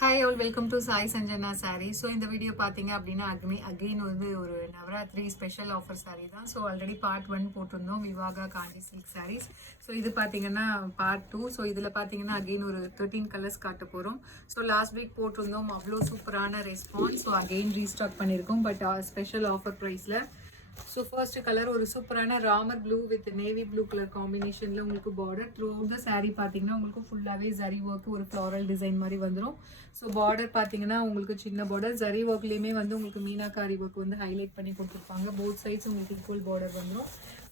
Hi all welcome to Sai Sanjana sari. So இந்த video பார்த்தீங்க அப்படின்னா அகெயின் வந்து ஒரு நவராத்திரி ஸ்பெஷல் ஆஃபர் சாரீ தான். ஸோ ஆல்ரெடி பார்ட் 1 போட்டிருந்தோம், விவாகா காஞ்சி சில்க் சாரீஸ். ஸோ இது பார்த்தீங்கன்னா பார்ட் 2. ஸோ இதில் பார்த்தீங்கன்னா அகெயின் ஒரு 13 கலர்ஸ் காட்ட போகிறோம். ஸோ லாஸ்ட் வீக் போட்டிருந்தோம், அவ்வளோ சூப்பரான ரெஸ்பான்ஸ். ஸோ அகெயின் ரீஸ்டாக் பண்ணியிருக்கோம், பட் ஸ்பெஷல் ஆஃபர் ப்ரைஸில். ஸோ ஃபர்ஸ்ட் கலர் ஒரு சூப்பரான Ramar blue with navy blue colour காம்பினேஷனில் உங்களுக்கு border through out the sari பார்த்தீங்கன்னா உங்களுக்கு ஃபுல்லாகவே ஜரி ஒர்க், ஒரு ஃப்ளாரல் டிசைன் மாதிரி வந்துடும். ஸோ பார்டர் பார்த்தீங்கன்னா உங்களுக்கு சின்ன பார்டர், ஜரி ஒர்க்லேயுமே வந்து உங்களுக்கு மீனாக்காரி ஒர்க் வந்து ஹைலைட் பண்ணி கொடுத்துருப்பாங்க. போத் சைட்ஸ் உங்களுக்கு ஈக்குவல் பார்டர் வந்துடும்.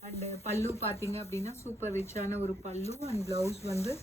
அண்ட் பல்லு பார்த்தீங்க அப்படின்னா சூப்பர் ரிச்சான ஒரு பல்லு. அண்ட் ப்ளவுஸ் வந்து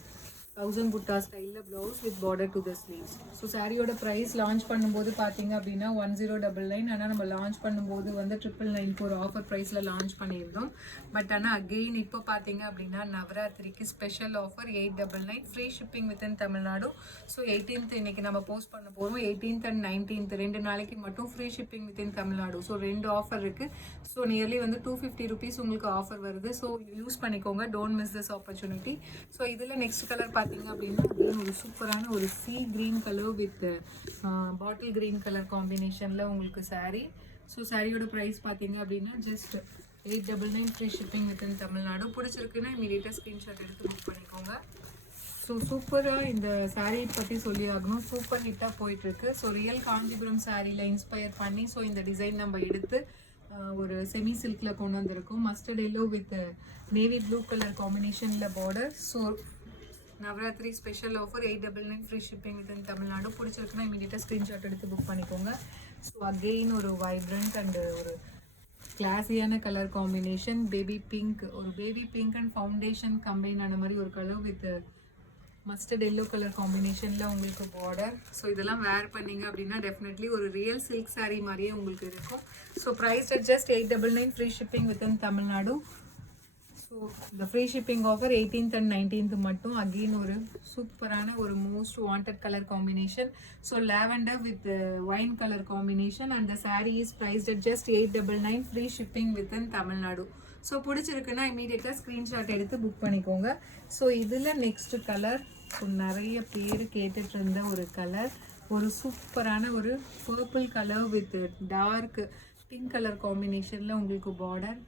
1000 புட்டா ஸ்டைலில் blouse with border to the sleeves. So சாரியோட ப்ரைஸ் லான்ச் பண்ணும்போது பார்த்தீங்க அப்படின்னா 1099. ஆனால் நம்ம லான்ச் பண்ணும்போது வந்து 994 ஆஃபர் ப்ரைஸில் லான்ச் பண்ணியிருந்தோம். பட் ஆனால் அகெயின் இப்போ பார்த்தீங்க அப்படின்னா நவராத்திரிக்கு special offer 899, free shipping within Tamil Nadu. So 18th இன்னைக்கு நம்ம போஸ்ட் பண்ண போகிறோம். 18th அண்ட் 19th 2 நாளைக்கு மட்டும் free shipping within Tamil Nadu. So 2 offer இருக்குது. ஸோ நியர்லி வந்து 250 ருபீஸ் உங்களுக்கு ஆஃபர் வருது. ஸோ யூஸ் பண்ணிக்கோங்க, don't miss this opportunity. So இதில் நெக்ஸ்ட் கலர் பார்த்தீங்க அப்படின்னா ஒரு சூப்பரான ஒரு sea green colour with bottle green colour காம்பினேஷனில் உங்களுக்கு சாரீ. ஸோ சாரியோட ப்ரைஸ் பார்த்தீங்க அப்படின்னா just 899, free shipping within Tamil Nadu. பிடிச்சிருக்குன்னா இமீடியட்டாக ஸ்க்ரீன்ஷாட் எடுத்து புக் பண்ணிக்கோங்க. ஸோ சூப்பராக இந்த சாரீ பற்றி சொல்லி ஆகணும், சூப்பர் ஹிட்டாக போயிட்டுருக்கு. ஸோ ரியல் காஞ்சிபுரம் சாரியில் இன்ஸ்பயர் பண்ணி ஸோ இந்த டிசைன் நம்ம எடுத்து ஒரு செமி சில்கில் கொண்டு வந்திருக்கோம். Mustard yellow with navy blue colour காம்பினேஷனில் border. So Navratri special offer 899, free shipping within Tamil Nadu. பிடிச்சிருக்குன்னா இமீடியட்டாக ஸ்க்ரீன்ஷாட் எடுத்து புக் பண்ணிக்கோங்க. ஸோ அகெயின் ஒரு வைப்ரண்ட் அண்ட் ஒரு கிளாஸியான கலர் காம்பினேஷன், பேபி பிங்க், ஒரு baby pink and foundation combine ஆன மாதிரி ஒரு colour with mustard yellow colour காம்பினேஷனில் உங்களுக்கு பார்டர். ஸோ இதெல்லாம் வேர் பண்ணிங்க அப்படின்னா டெஃபினெட்லி ஒரு ரியல் சில்க் சாரீ மாதிரியே உங்களுக்கு இருக்கும். So price just 899, free shipping within Tamil Nadu. So இந்த free shipping offer 18th and 19th மட்டும். அகெயின் ஒரு சூப்பரான ஒரு most wanted colour combination. So lavender with wine colour combination and the sari is priced at just 899, free shipping within Tamil Nadu. So பிடிச்சிருக்குன்னா இமீடியட்டாக screenshot எடுத்து book பண்ணிக்கோங்க. So இதில் நெக்ஸ்ட் கலர் நிறைய பேர் கேட்டுட்டு இருந்த ஒரு கலர், ஒரு சூப்பரான ஒரு purple colour with dark pink colour காம்பினேஷனில் உங்களுக்கு பார்டர்.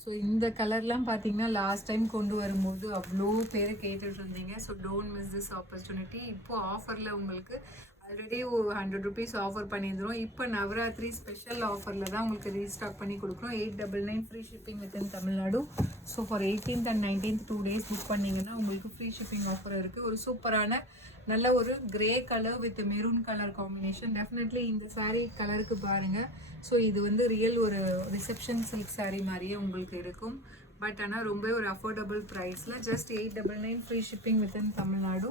ஸோ இந்த கலர்லாம் பார்த்தீங்கன்னா லாஸ்ட் டைம் கொண்டு வரும்போது அவ்வளோ பேர் கேட்டுட்டு இருந்தீங்க. So don't miss this opportunity. இப்போது ஆஃபரில் உங்களுக்கு ஆல்ரெடி 100 ருபீஸ் ஆஃபர் பண்ணியிருந்தோம். இப்போ நவராத்திரி ஸ்பெஷல் ஆஃபரில் தான் உங்களுக்கு ரீஸ்டாக் பண்ணி கொடுக்குறோம். 899, free shipping within Tamil Nadu. So for 18th and 19th 2 days book பண்ணிங்கன்னா உங்களுக்கு ஃப்ரீ ஷிப்பிங் ஆஃபர் இருக்குது. ஒரு சூப்பரான நல்ல ஒரு grey colour with maroon colour combination. Definitely இந்த சாரீ கலருக்கு பாருங்கள். ஸோ இது வந்து ரியல் ஒரு ரிசப்ஷன் சில்க் சாரீ மாதிரியே உங்களுக்கு இருக்கும். பட் ஆனால் ரொம்ப ஒரு அஃபோர்டபுள் ப்ரைஸில் just 899, free shipping within Tamil Nadu.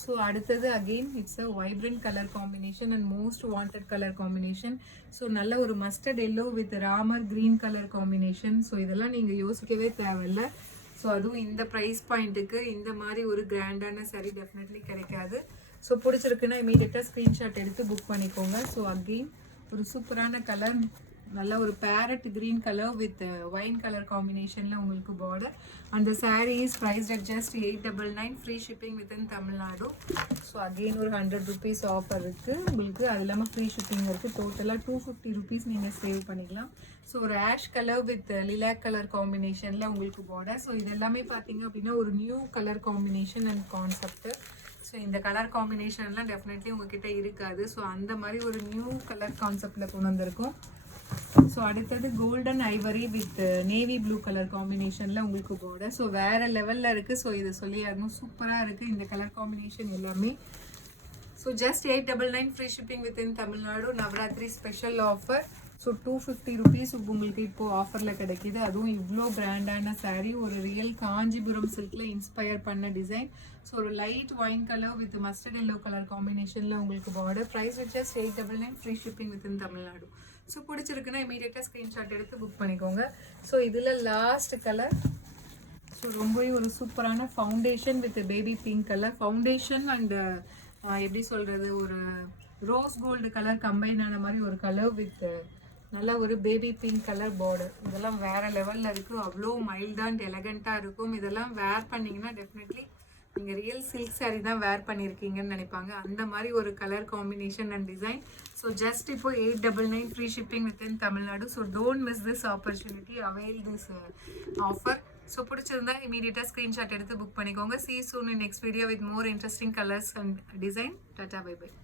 So அடுத்தது again it's a vibrant colour combination and most wanted colour combination. So நல்ல ஒரு mustard yellow with Ramar green colour combination. So இதெல்லாம் நீங்கள் யோசிக்கவே தேவையில்லை. ஸோ அதுவும் இந்த ப்ரைஸ் பாயிண்ட்டுக்கு இந்த மாதிரி ஒரு கிராண்டான சாரீ டெஃபினெட்லி கிடைக்காது. ஸோ பிடிச்சிருக்குன்னா இமீடியட்டாக ஸ்க்ரீன்ஷாட் எடுத்து புக் பண்ணிக்கோங்க. ஸோ அகெயின் ஒரு சூப்பரான கலர், நல்ல ஒரு farad green colour with wine colour காம்பினேஷனில் உங்களுக்கு பார்டர். அந்த sari is priced at just 899, free shipping within Tamil Nadu. So again ஒரு 100 ருபீஸ் ஆஃபர் இருக்குது உங்களுக்கு. அது இல்லாமல் ஃப்ரீ ஷிப்பிங் இருக்குது. டோட்டலாக 250 ருபீஸ் நீங்கள் சேவ் பண்ணிக்கலாம். ஸோ ஒரு ash colour with lilac colour காம்பினேஷனில் உங்களுக்கு பார்டர். ஸோ இது எல்லாமே பார்த்தீங்க அப்படின்னா ஒரு new colour combination and concept. So இந்த கலர் காம்பினேஷன்லாம் டெஃபினெட்லி உங்ககிட்ட இருக்காது. ஸோ அந்த மாதிரி ஒரு நியூ கலர் கான்செப்டில் கொண்டு வந்திருக்கோம். ஸோ அடுத்தது golden Ivory with navy blue colour காம்பினேஷனில் உங்களுக்கு பார்டர். ஸோ வேறு லெவலில் இருக்குது. ஸோ இதை சொல்லி ஆகணும், சூப்பராக இருக்குது இந்த கலர் காம்பினேஷன் எல்லாமே. So just 899, free shipping within Tamil Nadu. Navratri special offer. So 250 rupees உங்களுக்கு இப்போது ஆஃபரில் கிடைக்கிது. அதுவும் இவ்வளோ பிராண்டான சாரீ, ஒரு ரியல் காஞ்சிபுரம் சில்கில் இன்ஸ்பயர் பண்ண டிசைன். ஸோ ஒரு light wine colour with mustard yellow colour காம்பினேஷனில் உங்களுக்கு border. Price just 899, free shipping within Tamil Nadu. So பிடிச்சிருக்குன்னா இமீடியட்டாக ஸ்க்ரீன்ஷாட் எடுத்து புக் பண்ணிக்கோங்க. ஸோ இதில் லாஸ்ட் கலர், ஸோ ரொம்பவே ஒரு சூப்பரான foundation with baby pink colour foundation and எப்படி சொல்கிறது, ஒரு ரோஸ் கோல்டு கலர் கம்பைன் ஆன மாதிரி ஒரு கலர் வித் நல்ல ஒரு பேபி பிங்க் கலர் பார்டர். இதெல்லாம் வேறு லெவலில் இருக்குது. அவ்வளோ மைல்டாக அண்ட் எலகண்ட்டாக இருக்கும். இதெல்லாம் வேர் பண்ணிங்கன்னா டெஃபினெட்லி நீங்கள் ரியல் சில்க் saree தான் வேர் பண்ணியிருக்கீங்கன்னு நினைப்பாங்க. அந்த மாதிரி ஒரு colour combination and design. So just இப்போ 899 free shipping within Tamil Nadu. So don't miss this opportunity, avail this offer. So பிடிச்சிருந்தா இமீடியட்டாக ஸ்க்ரீன்ஷாட் எடுத்து புக் பண்ணிக்கோங்க. See you soon in next video with more interesting colors and design. Tata, bye bye.